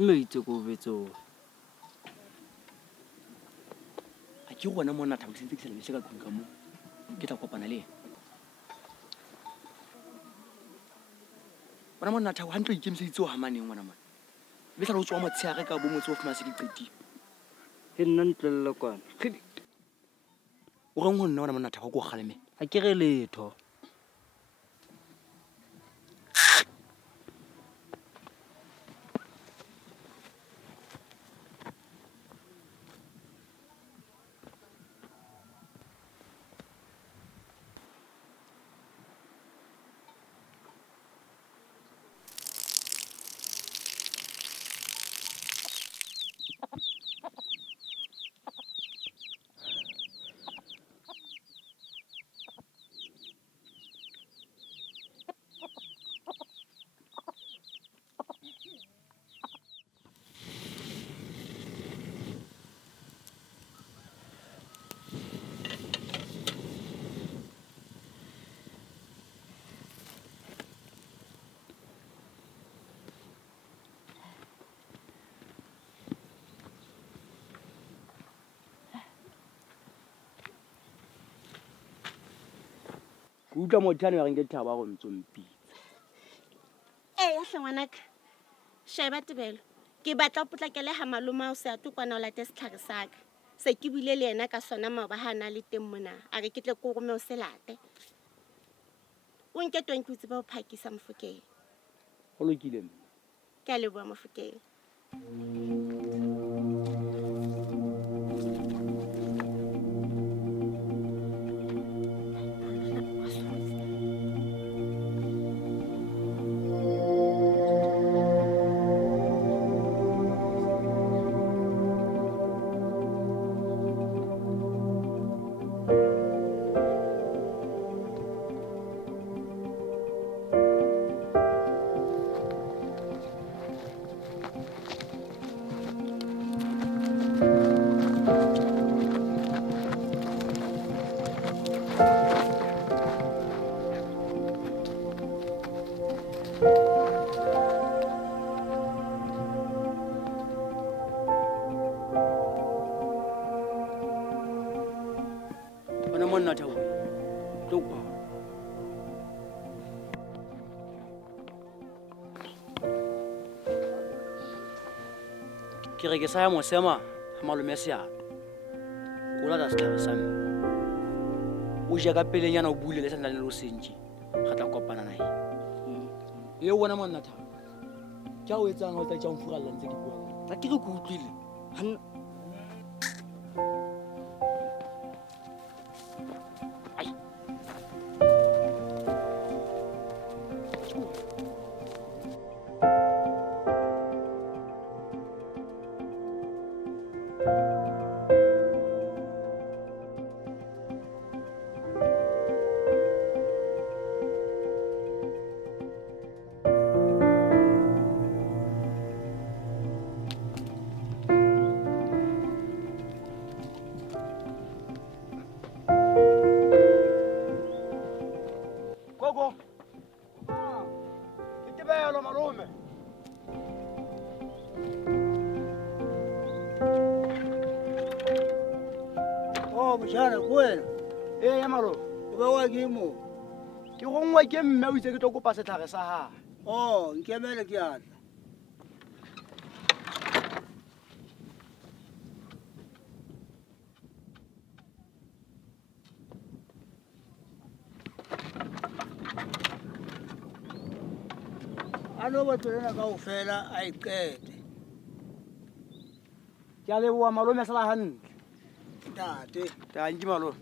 Nno itse go betso. A ke gona monna Thabo sentse ke se lebese ka tlong ka mo. Ke tla kopana le ena. Bona monna Thabo hantle ikemiseditse o hamaneng ngwana mona. Be sa re o tswa motshega ka bo motse o fumana se di qetile. Ke nna ntlelle kwana. O reng ho nna wena monna Thabo go kgaleme? Ha ke re letho. Ke utlwa motho ya reng ke Thabo go ntsompitsa. Ya hlangwanaka. Sheba Tebelo. Ke batla o potlakele ha maloma o se a tukwana o late setlhare saka. Se ke bile le yena ka sona mabahana le teng mona. A re ke tle go rome o se late. O nke tweng ke utse ba o phakisa Mofokeng. Go lokile mme. Ke a leboha Mofokeng. Bona monna Thabo. Tlo kwa. Ke re ke sa ya mosema ha malome seato. Ko la da setlhare sa mme. O ja ka pelenyana o bule le sa nna le lo sentse. Ga tla kopana nae. Ye bona monna Thabo. Ke o etsang o tla tja mfuralla ntse ke bua. Ha ke re go utlwile. Hanna Gogo. Ke tebelo malome. Oh, mojana go wena. Ya malo. O be wa ke mo. Ke gongwa ke mme o itse ke tlo kopa setlhare sa ha. Oh, nkemele ke atla. Ano batho lena kaofela a iqete. Ke a leboha malome sala hantle. Ntate. Tanki malome.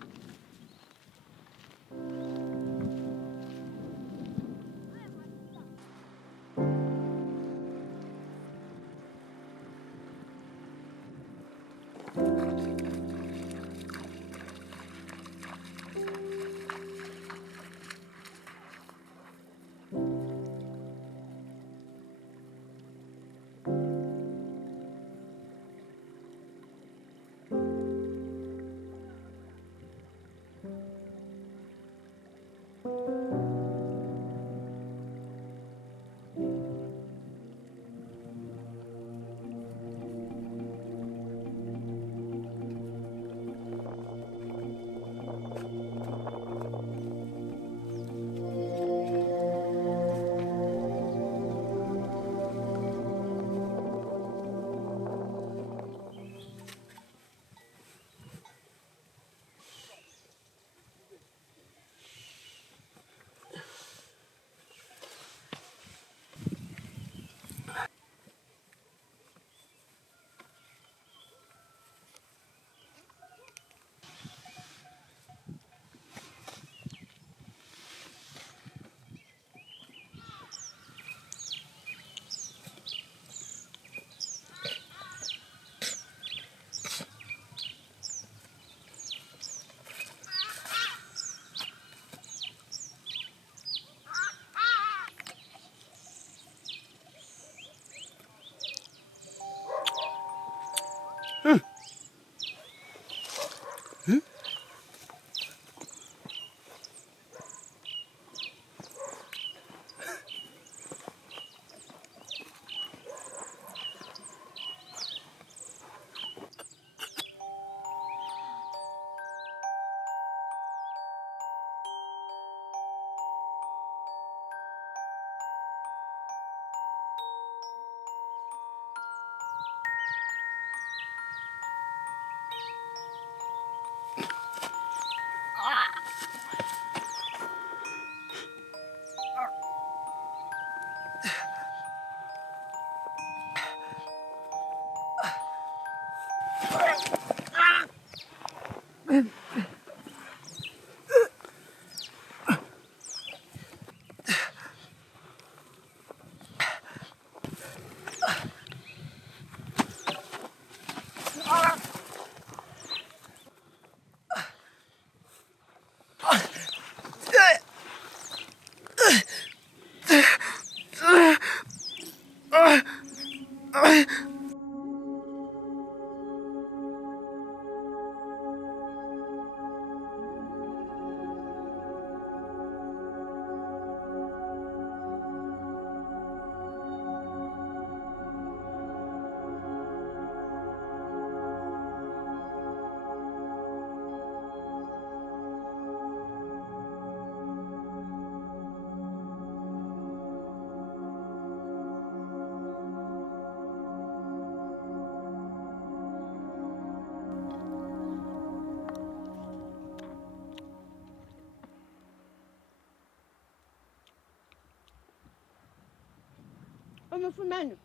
O mo fumane.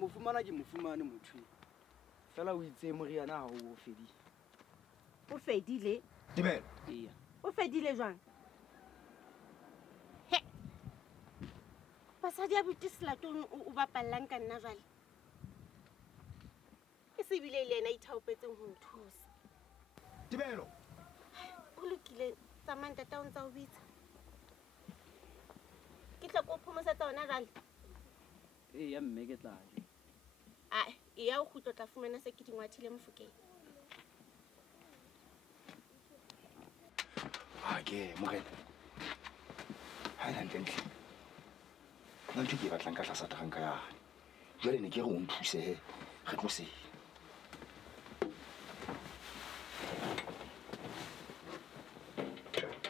Mofumana ke mofumane motho. Fela o itse moriana ha o fedile. O fedile. Tebelo. Iya. O fedile jwang? He. Basadi a buti selatong o bapallang ka nna jwale. E se bile le ena ithaopetseng ho nthusa. Tebelo. O lokile tsamang tata o ntsa o bitsa. Ke tla ko phomosetsa ona jwale. Iya mme ke tla je. Ai, e ya o kgutlo tla fumana se ke dingwathile mofokeng. Ke morena ha ena ntle nna ntho ke e batlang ka tlasa taranka yane jwale ne ke re o nthuse he re tlo se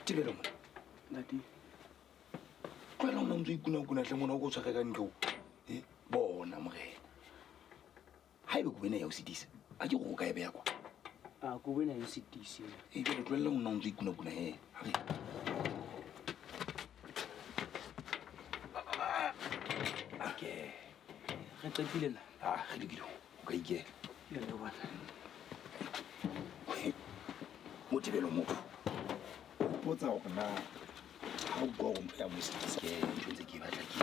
Tebelo mona Nati. tloela o na ntse ikuna tle mona o ko tshware ka ntlo bona morena ha ebe ko bena ya o sedisa a ke go ka e beya kwa A go bena yo sitisi. e be tloela o na ntse ikuna he ha re Re qetile nna. re lokile o ka ikela Ya le bona. mo Tebelo motho o potsa gore na ha o bua go mpheya mo sedisa ke ntho tse ke batla ke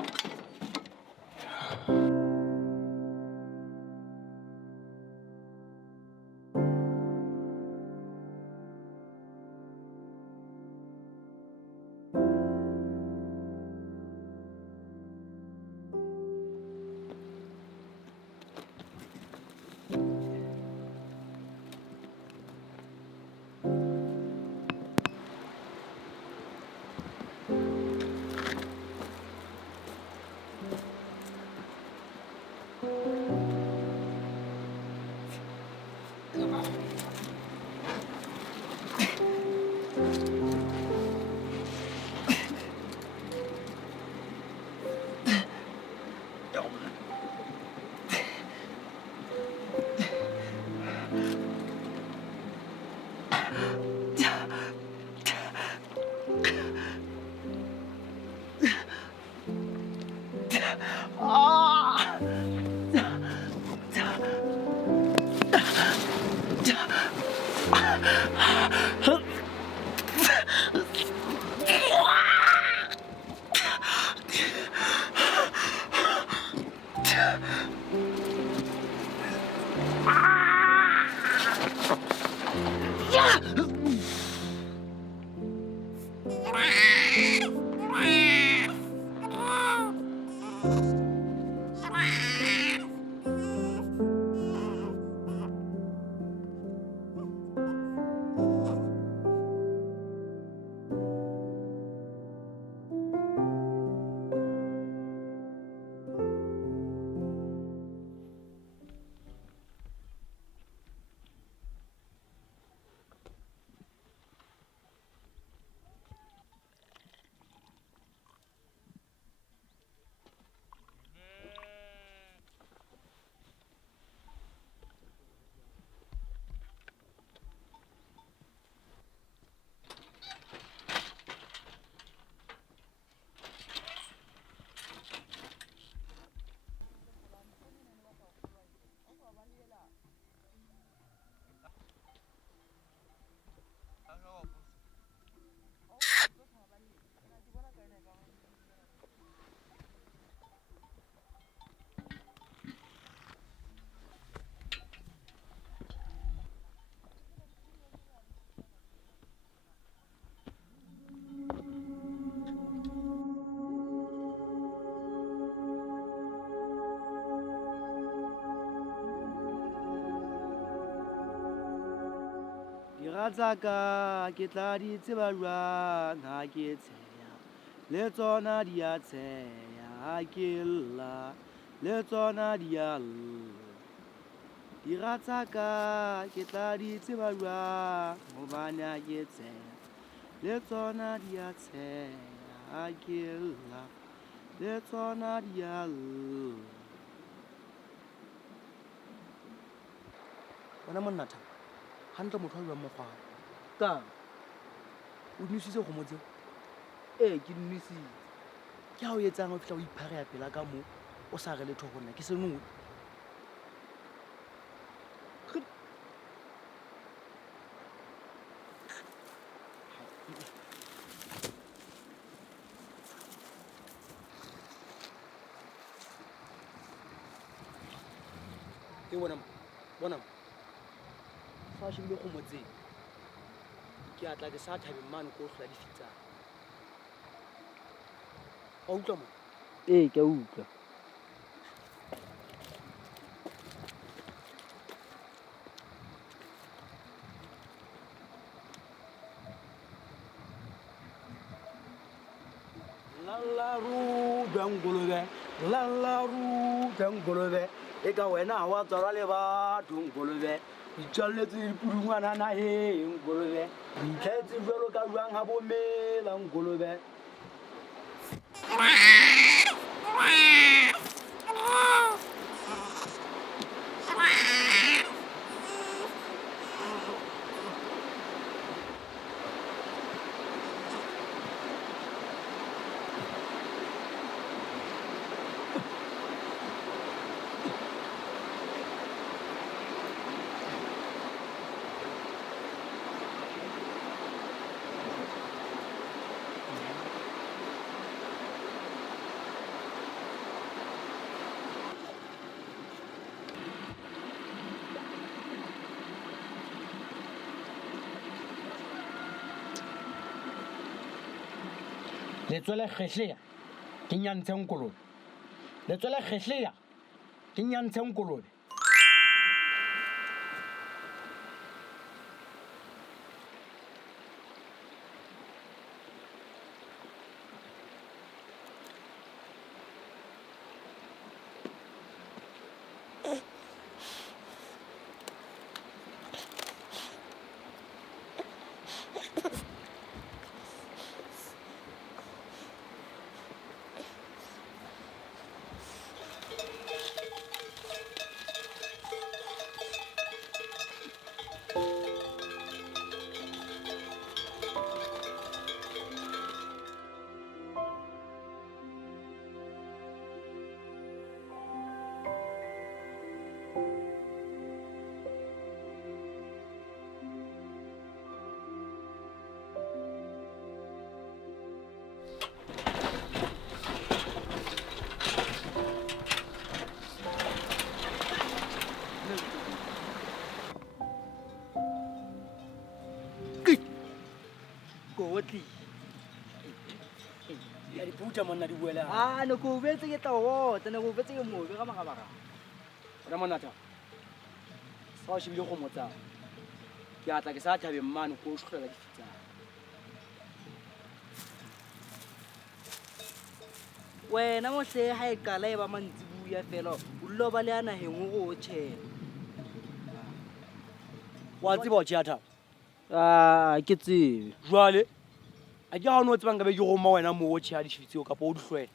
diratsaka ke tla di tseba jwang ha ke tsheya le tsona di a tsheya ha ke lla le tsona di a lla diratsaka ke tla di tseba jwang hobane ha ke tsheya le tsona di a tsheya ha ke lla le tsona di a lla. Wena monna Thabo, hantle motho a jwang mokgwa tang o nwisitse kgomo tseo? Ee, ke nnisitse. Ke ha o etsang o fihla o iphareya pela ka moo o sa re letho ho nna ke senowe. Ke bona fa shebile kgomo tseo ke atla ke sa thabeng mane ko hlola difitsana. Wa utlwa mo? Ee, ke a utlwa. Lallaru ngolobe e ka wena ha wa tswalwa le batho ngolobe itjalletse dipudungwana naheng ngolobe itlhetse jwalo ka jwang ha bomela ngolobe. Letswele kgehleya ke nyantsheng kolobe. Letswele kgehleya ke nyantsheng kolobe. Ya diputa monna di buela. Ah, no ko vetse ke tawo, tena ko vetse ke mo be ga magabara. Ra monna ta. Sa o shibile go motsa. Ke atla ke sa thabeng mane ko hlola difitsa. Wena mohle ha e qala e ba mantsibuya fela o lo ba le ana hengwe go tshela. Wa tseba o tjea Thabo? Ah, ke tsebe. Jwale a ke ha o no tsebang ka be ke goma wena mo o tjea difitseo kapa o di hlwela.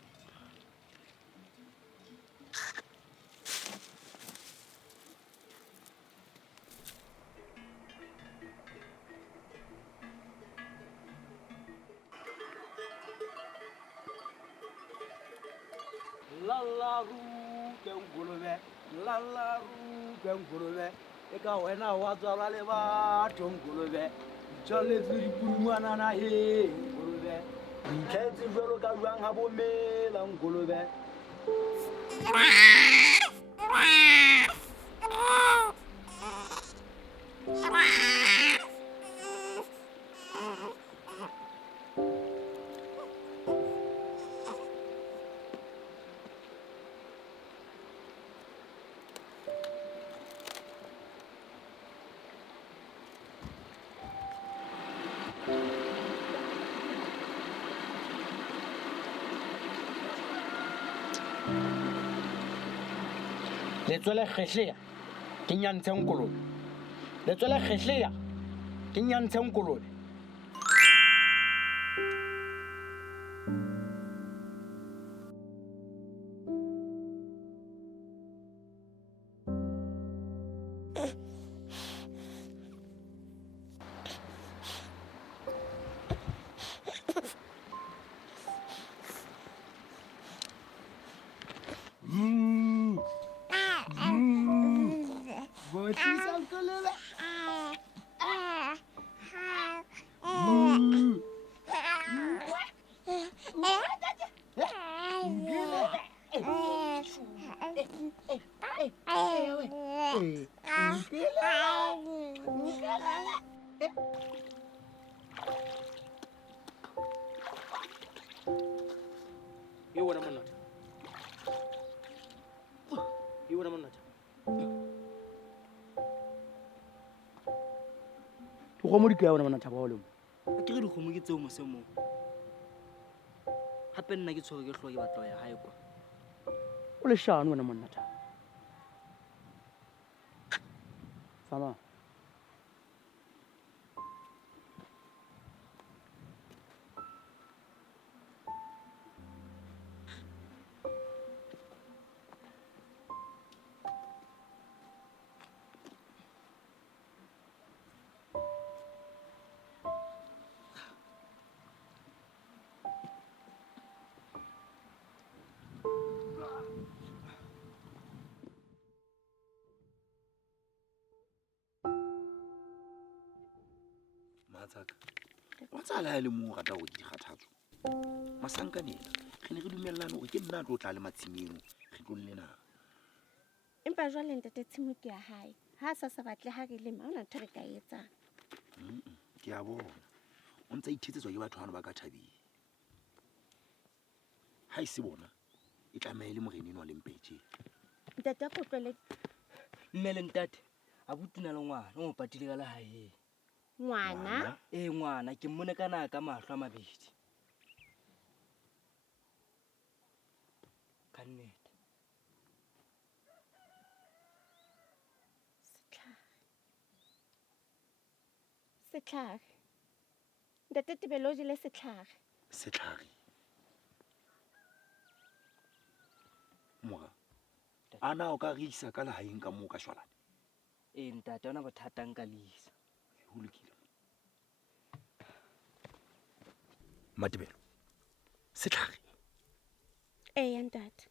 Lallaru ngolobe e ka wena wa tswalwa le batho ngolobe itjalletse dipudungwana naheng ngolobe itlhetse jwalo ka jwang ha bomela ngolobe. letswele kgehleya ke nyantsheng kolobe letswele kgehleya ke nyantsheng kolobe Yo wena monna. Yo wena monna. Dikgomo di ka wena monna thaba wa le mo. a ke re dikgomo ke tseo mose moo gape nna ke tshwere ke tlhogo ke batla ya gae kwa O le shano wena monna thaba. Sama. Matsaka wa tsala le mo rata go di kgathatso masankanela re ne re dumellana gore ke nna a tlo tla le matshimeng re tlo lena empa jwale ntate tshimo ke ya hae ha a sa batle ha re lema ona ntho re ka etsang ke a bona o ntse ithetsetswa ke batho ba ka thabeng ha e se bona e tlameile moreneng wa lempetje ntate a kotlwele mme le ntate a botuna le ngwana o mo patile ka lehaeng ngwana ngwana ke mmone kana ka mahlo a mabedi ka nnete setlhare ntate Tebelo o jele setlhare setlhare mora ana o ka re isa ka lehaeng ka moo ka shwalane ntate ona bothatang ka leisa ho lokile Matebelo setlhare ya ntate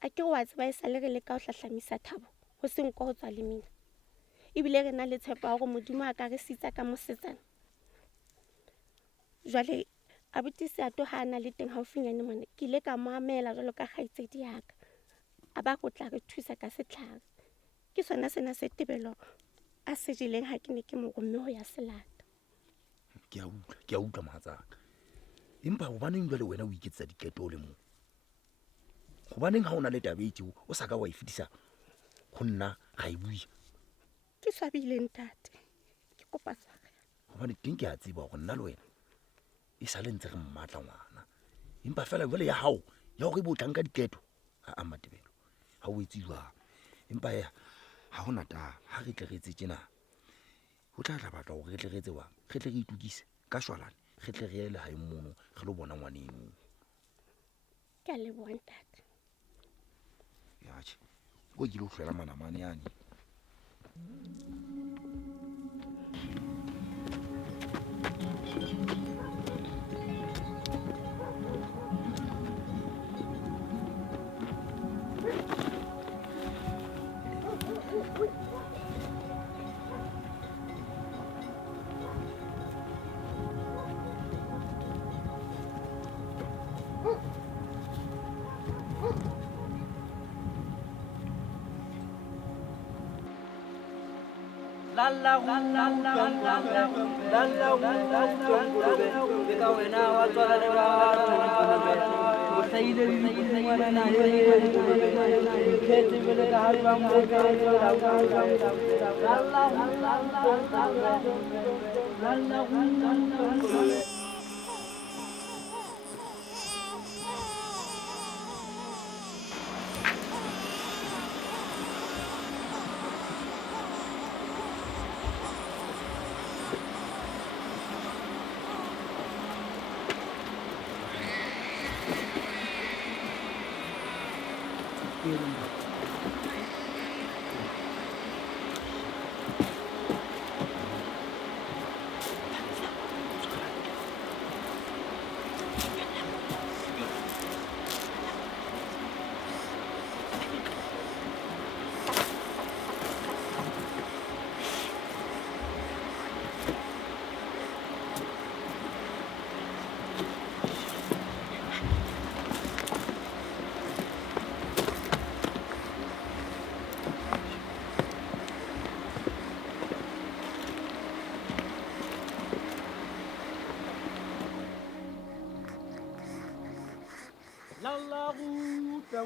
a ke wa tseba e sale re le ka o hlahlamisa Thabo ho seng ko ho tswa le mina ebile re na le tshepo ya gore modimo a ka re sitsa ka mosetsana jwale a botisi a to ha ana le teng haufinyane mona ke ile ka moamela jwalo ka kgaitsedi yaka a ba go tla re thusa ka setlhare ke sona sena se Tebelo a se jeleng ha ke ne ke mo gomme ho ya selata ke a utlwa mahatsaka empa hobaneng jwale wena o iketsetsa diketo le moo hobaneng ha ona le tabeti o sa ka wa e fetisa go nna ga e bui ke swabile ntate ke kopa tshware hobane teng ke a tseba go nna le wena e sa le ntse re mmatla ngwana empa fela jwale ya hao ya hore bo tlang ka diketo a Matebelo ha o etse jwang empa ya ha hona ta ha re tle re etse tjena ho tla batla hore re tle re etse wa re tle re itukise ka shwalane re tle re ele ha immono re lo bona ngwaneno ke a leboha ntate ya tjhe go ke lo hloela manamane yani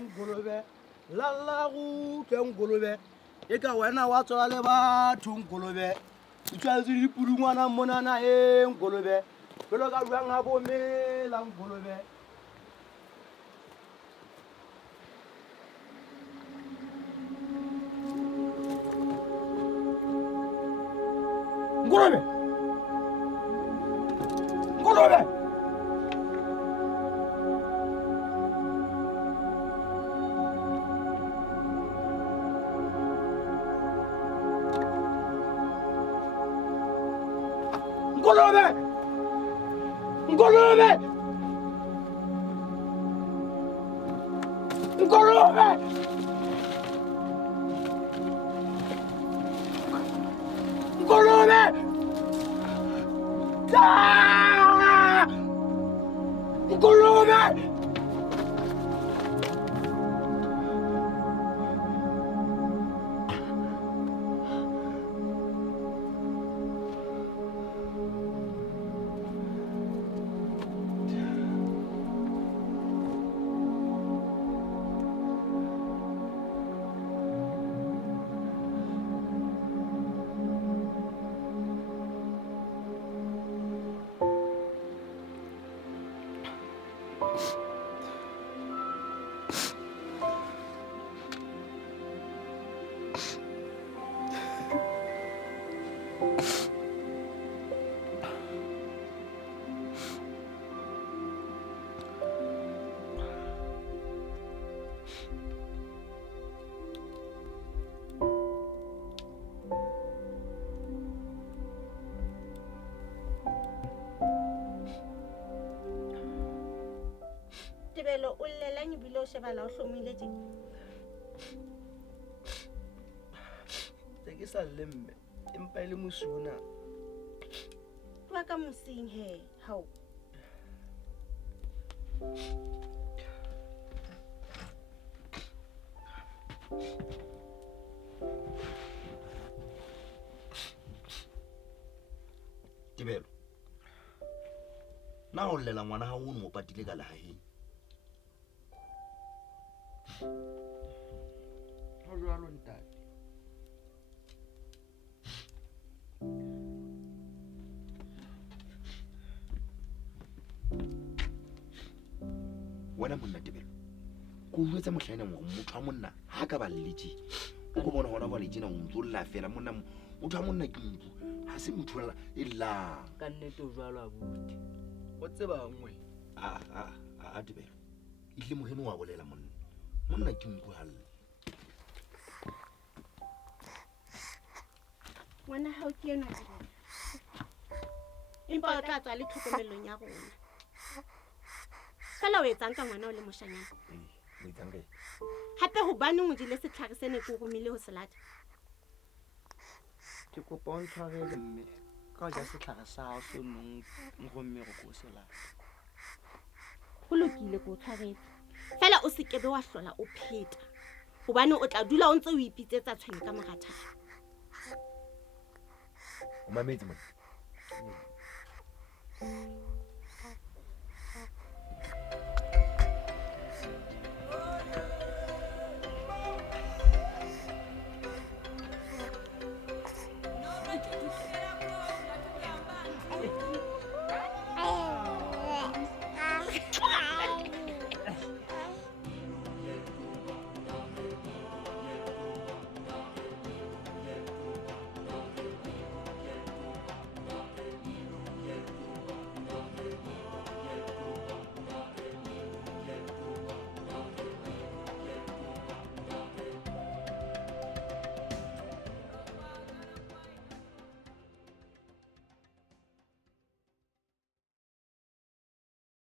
ngolobe lalla go tle ngolobe e ka wena wa tswala le batho ngolobe o tshwanetse dipudungwana monana e ngolobe pelo ka buang ga bomela ngolobe ngolobe ngolobe ngolobe ngolobe ngolobe ngolobe Ah! ngolobe Tebelo o llelang ebile o shebala o hlomile tje. tse ke sa lemme empa e le mosuna Tloa ka mosing he, hao. Tebelo na o llela ngwana ha o mo patile ka laheng go jalo ntate wena monna Tebelo ko uetsa mohlaeneng gore motho wa monna ha ka ba lletše o ko bona gona ba letšena o ntse o lla fela monna motho wa monna ke nku ga se motho e llang ka nnete o jalo abuti o tsebangwe a Tebelo ile mogeno wa bolela monna ke nku galle Ngwana hao ke ena Tebelo. Empa o tla tswa le tlhokomelong ya rona. Fela o etsang ka ngwana o le moshanyana? o etsang kae Hape hobaneng o jele setlhare se ne ke o romile ho se lata? ke kopa o ntshwarele mme ka o ja setlhare sa gago se nong ngomme go ko se lata Ho lokile ke o tshwaretse. Fela o se kebe wa hlola o pheta. Hobane o tla dula o ntse o ipitsetsa tshweng ka moratha. o mametse monna